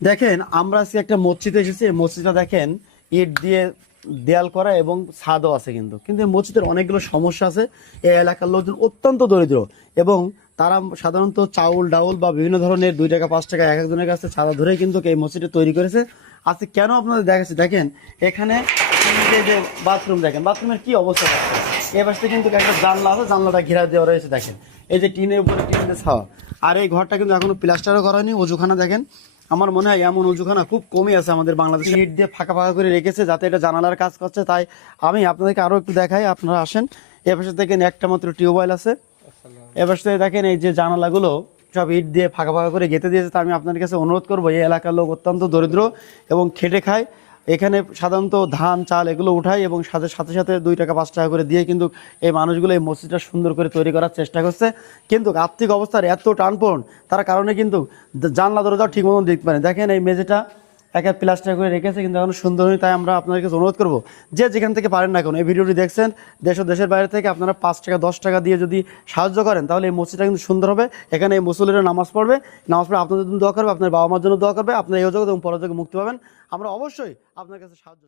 দেখেন আমরা আজকে একটা মসজিদে এসেছি। এই মসজিদটা দেখেন ইট দিয়ে দেয়াল করা এবং ছাদও আছে, কিন্তু কিন্তু এই মসজিদের অনেকগুলো সমস্যা আছে। এই এলাকার লোকজন অত্যন্ত দরিদ্র এবং তারা সাধারণত চাউল ডাউল বা বিভিন্ন ধরনের 2 টাকা 5 টাকা এক একজনের কাছে চাঁদা ধরেই কিন্তু এই মসজিদটা তৈরি করেছে। আজকে কেন আপনাদের দেখাচ্ছি, দেখেন এখানে এই যে বাথরুম, দেখেন বাথরুমের কি অবস্থা থাকছে। এই পাশে কিন্তু একটা জানলা আছে, জানলাটা ঘেরা দেওয়া রয়েছে। দেখেন এই যে টিনের উপরে টিনের ছাওয়া। আর এই ঘরটা কিন্তু এখনো প্লাস্টারও করা হয়নি। অজুখানা দেখেন, আমার মনে হয় এমন অজুখানা খুব কমই আছে আমাদের বাংলাদেশে। ইট দিয়ে ফাঁকা ফাঁকা করে রেখেছে যাতে এটা জানালার কাজ করছে। তাই আমি আপনাদেরকে আরো একটু দেখাই, আপনারা আসেন। এপাশে দেখেন একটা মাত্র টিউবওয়েল আছে। এপাশে দেখেন এই যে জানালাগুলো সব ইট দিয়ে ফাঁকা ফাঁকা করে গেঁথে দিয়েছে। তা আমি আপনাদের কাছে অনুরোধ করবো, এই এলাকার লোক অত্যন্ত দরিদ্র এবং খেটে খায়। এখানে সাধারণত ধান চাল এগুলো উঠায় এবং সাথে সাথে সাথে 2 টাকা 5 টাকা করে দিয়ে কিন্তু এই মানুষগুলো এই মসজিদটা সুন্দর করে তৈরি করার চেষ্টা করছে। কিন্তু আর্থিক অবস্থার এত টানপোড়েন তার কারণে কিন্তু জানলা দরজাও ঠিক মতন দেখতে পারেন। দেখেন এই মেঝেটা এক এক প্লাস্টার করে রেখেছে কিন্তু এখন সুন্দর হয়নি। তাই আমরা আপনাদের কাছে অনুরোধ করবো, যে যেখান থেকে পারেন না কেন এই ভিডিওটি দেখছেন দেশ ও দেশের বাইরে থেকে, আপনারা 5 টাকা 10 টাকা দিয়ে যদি সাহায্য করেন তাহলে এই মসজিদটা কিন্তু সুন্দর হবে। এখানে এই মুসল্লিরা নামাজ পড়বে, নামাজ পড়ে আপনাদের জন্য দোয়া করবে, আপনার বাবা মার জন্য দোয়া করবে, আপনার এই জগৎ এবং পরজগতে মুক্তি পাবেন। আমরা অবশ্যই আপনার কাছে সাহায্য